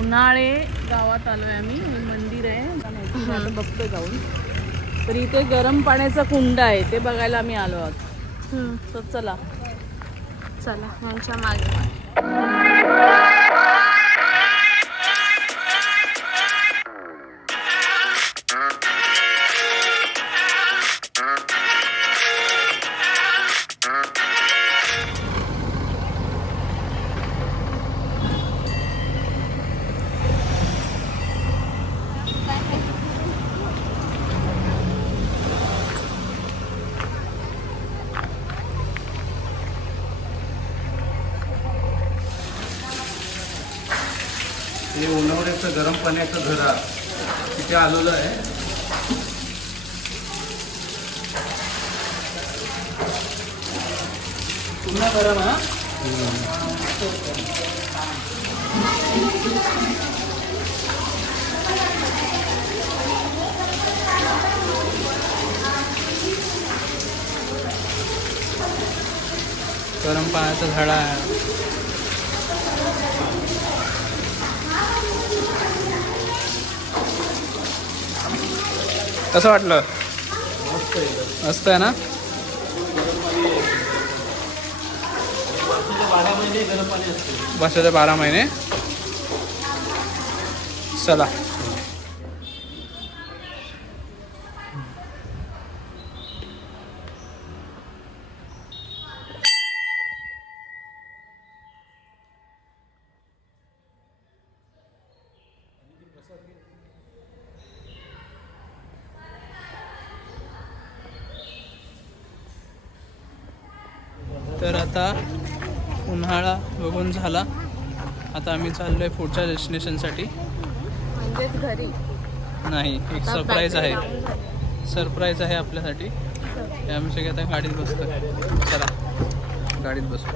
उन्हाळे गावात आलोय आम्ही. आणि मंदिर आहे. आता बघतो जाऊन. तर इथे गरम पाण्याचा कुंड आहे. ते बघायला आम्ही आलो आहोत हम्म, तर चला. चला यांच्या मागे. हे उन्हावड्याचं गरम पाण्याचं घरा तिथे आलेलं आहे. पुन्हा गरम हा? गरम पाण्याचं झाडं आहे. कसं वाटलं? मस्त आहे ना? वर्षाचे बारा महिने. चला. तर आता उन्हाळा बघून झाला. आता आम्ही चाललो आहे पुढच्या डेस्टिनेशनसाठी. म्हणजेच घरी. नाही एक सरप्राईज आहे. सरप्राईज आहे आपल्यासाठी. आम्ही सगळे आता गाडीत बसतो चला. गाडीत बसू.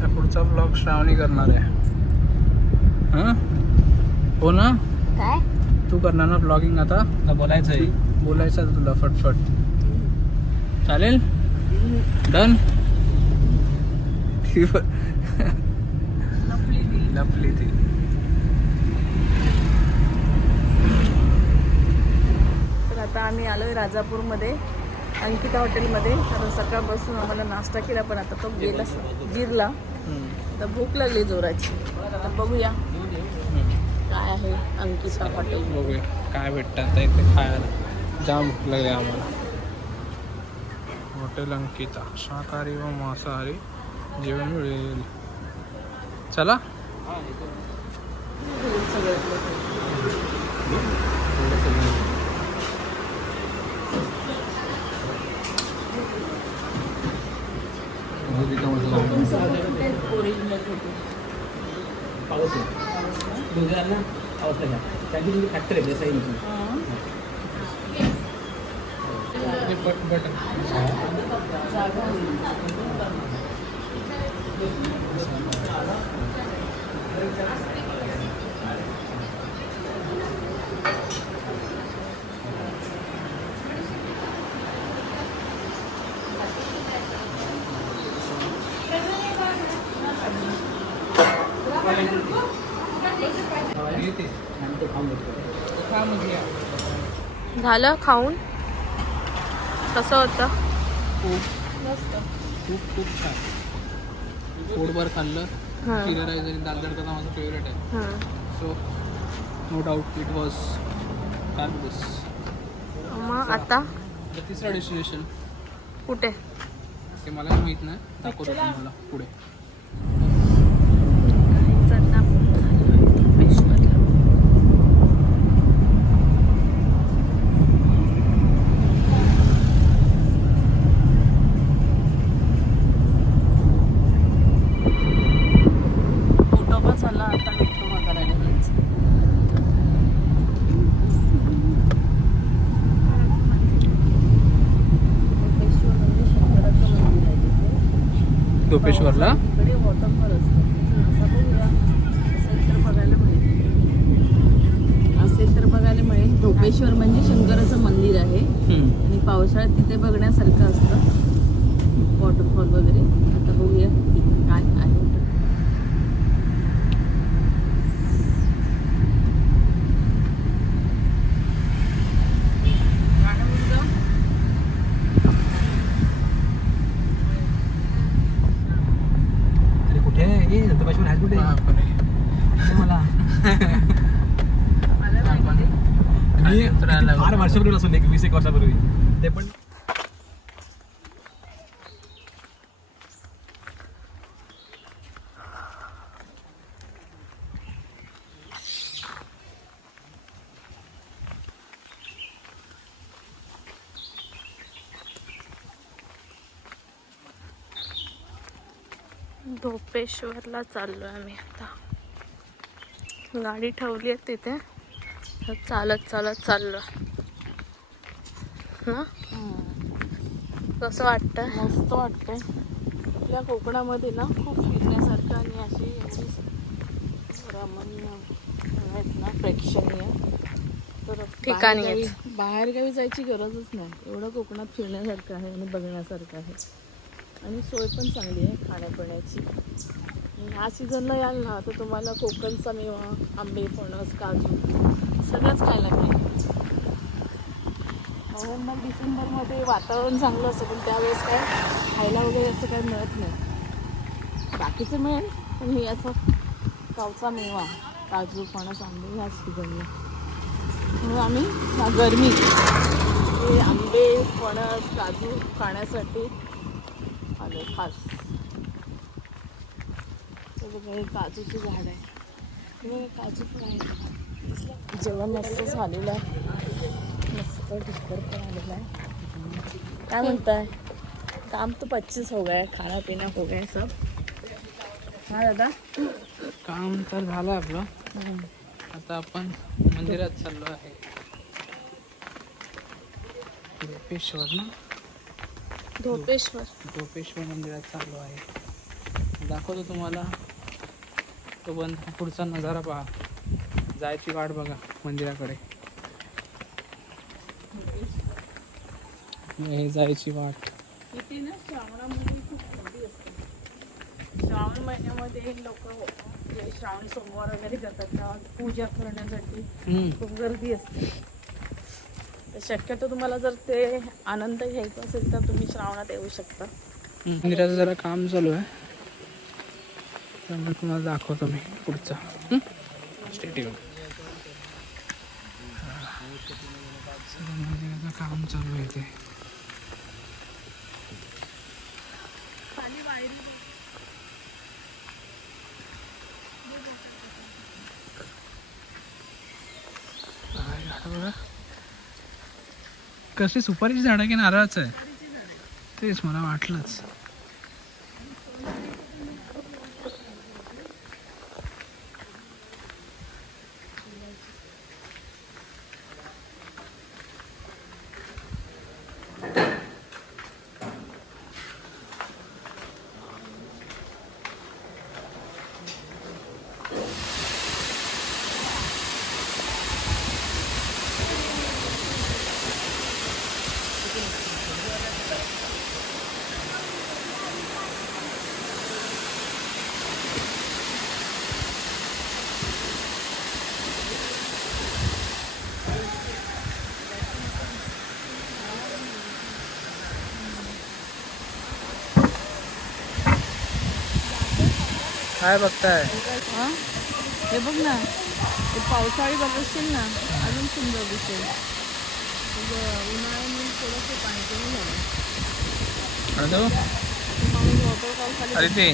हा पुढचा ब्लॉग श्रावणी करणार आहे. हां? हो ना? काय? तू करणार ना ब्लॉगिंग आता? बोलायचं आहे बोलायचं आहे तुला फटफट. चालेल? डन लपली ती. तर आता आम्ही आलोय राजापूरमध्ये अंकिता हॉटेलमध्ये. कारण सकाळपासून आम्हाला नाश्ता केला पण आता तो गेला गिरला. तर भूक लागली जोराची. तर बघूया. आहे अंकिता हॉटेल बघूया काय भेटतं आता इथे खायला. जाम भूक लागली आम्हाला. हॉटेल अंकिता शाकाहारी व मांसाहारी जेवण मिळेल. चला. ओरिजिनल होते. पावसाला घ्या. त्याची तुमची फॅक्टरी आहे देसाईची बट बट. जागा येते आणि तो खाऊन घेतो खा म्हणजे झालं खाऊन? कसं होतं? खूप. मस्त. खूप खूप छान. पोटभर खाल्लं. हां. जिरा राईस आणि दाल तडका माझा फेवरेट आहे. हां. So no doubt it was fabulous मग आता? तिसरं डेस्टिनेशन कुठे? ते मला माहीत नाही. दाखवतो तुम्हाला पुढे फोटो पण झाला आता विठोबा करायला जायचं कोपेश्वर म्हणजे शंकराचं मंदिर आहे तिथे टोपेश्वरला इकडे वॉटरफॉल असतो आता बघूया असेल तर बघायला मिळेल असेल तर बघायला मिळेल. धोपेश्वर म्हणजे शंकराचं मंदिर आहे. आणि पावसाळ्यात तिथे बघण्यासारखं असतं. वॉटरफॉल वगैरे. आता बघूया काय आहे ते. गाणं बोल गं. अरे कुठे आहे ए दत्तपाशी आहेस कुठे बापरे. दिसतंय मला मला नाही माहिती. फार वर्षापूर्वी असून एक वीस एक वर्षापूर्वी. ते पण धोपेश्वरला चाललो आहे आम्ही आता. गाडी ठेवली आहे तिथे. तर चालत चालत चाललो. ना कसं वाटतं मस्त वाटतंय. आपल्या कोकणामध्ये ना खूप फिरण्यासारखं आणि अशी एवढी रमणीय आहेत ना प्रेक्षणीय. तर ठिकाणी बाहेरगावी- जायची गरजच नाही. एवढं कोकणात फिरण्यासारखं आहे आणि बघण्यासारखं आहे. आणि सोय पण चांगली आहे खाण्यापिण्याची. ह्या सीझनला याल ना तर तुम्हाला कोकणचा मेवा आंबे फणस काजू सगळंच खायला मिळेल. नोव्हेंबर डिसेंबरमध्ये वातावरण चांगलं असतं पण त्यावेळेस काय खायला वगैरे असं काही मिळत नाही. बाकीचं मिळेल पण हे असं गावचा मेवा काजू फणस आंबे ह्या सीझनला म्हणून आम्ही ह्या गरमी हे आंबे फणस काजू खाण्यासाठी आलो खास. हे काजूचं झाड आहे. काजू पण आहे जेवण मस्त झालेलं आहे. मस्त टिक्कर पण आलेला आहे. काय म्हणताय? काम तो पच्चीस हो गया खाना पिना हो गया सब. हा दादा? काम तर झालं आपलं. आता आपण मंदिरात चाललो आहे. गोपेश्वर ना? धोपेश्वर गोपेश्वर मंदिरात चाललो आहे. दाखवतो तुम्हाला. तो पण पुढचा नजारा पहा. जायची वाट बघा मंदिराकडे. हे जायची वाट. इथे ना श्रावणामध्ये खूप गर्दी असते. श्रावण महिन्यामध्ये लोक श्रावण सोमवार वगैरे करतात तेव्हा पूजा करण्यासाठी. खूप गर्दी असते. शक्यतो तुम्हाला जर ते आनंद घ्यायचा असेल तर तुम्ही श्रावणात येऊ शकता. मंदिराचं जरा काम चालू आहे. त्यामुळे तुम्हाला दाखवतो मी पुढचा. काम चालू आहे ते. कसली सुपारीची झाड आहे की नारळाचं आहे? तेच मला वाटलंच. काय बघताय? हा? बघ ना ते पावसाळी बघशील ना अजून सुंदर दिसेल. मग उन्हाळ्यामध्ये थोडंसं पाणी कमी झालं वॉटरफॉल अरे ते.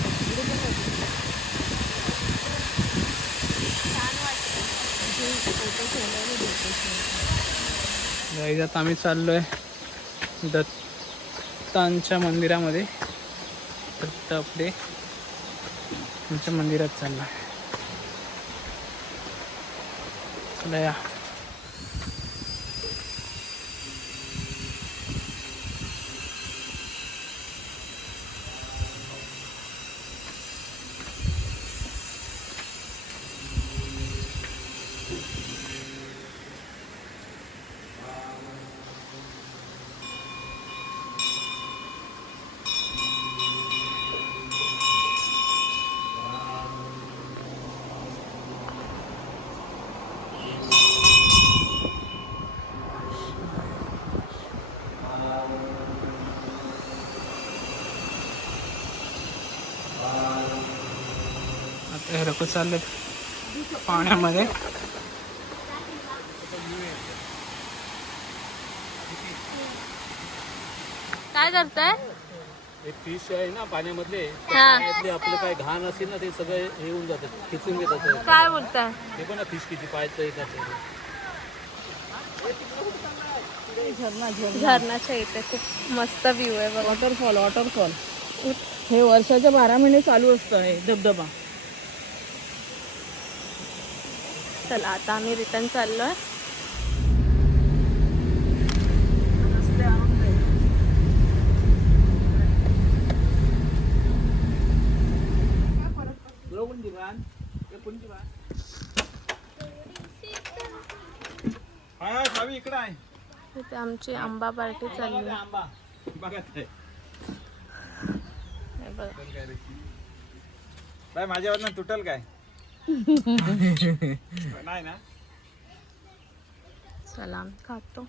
आम्ही चाललोय दत्तांच्या मंदिरामध्ये. दत्त आपले त्यांच्या मंदिरात चालला. चला या हे लोक चाललेत पाण्यामध्ये. काय करताय? हे फिश आहे ना पाण्यामधले हा. पाण्यातले आपलं काय घाण असेल ना ते सगळं हे होऊन जातं खिचून घेतात काय बोलताय? ते पण फिश किती पाहायचं झरणा झरणा झरणाच्या इथे खूप मस्त व्ह्यू आहे बघा. वॉटरफॉल वॉटरफॉल हे वर्षाच्या बारा महिने चालू असतं हे धबधबा. चला आता आम्ही रिटर्न इकडे आहे. इथे आमची आंबा पार्टी चालली. आहे. आंबा. बघा ते. हे बघा. काय? माझ्यावर तुटल काय नाही ना चला आम्ही खातो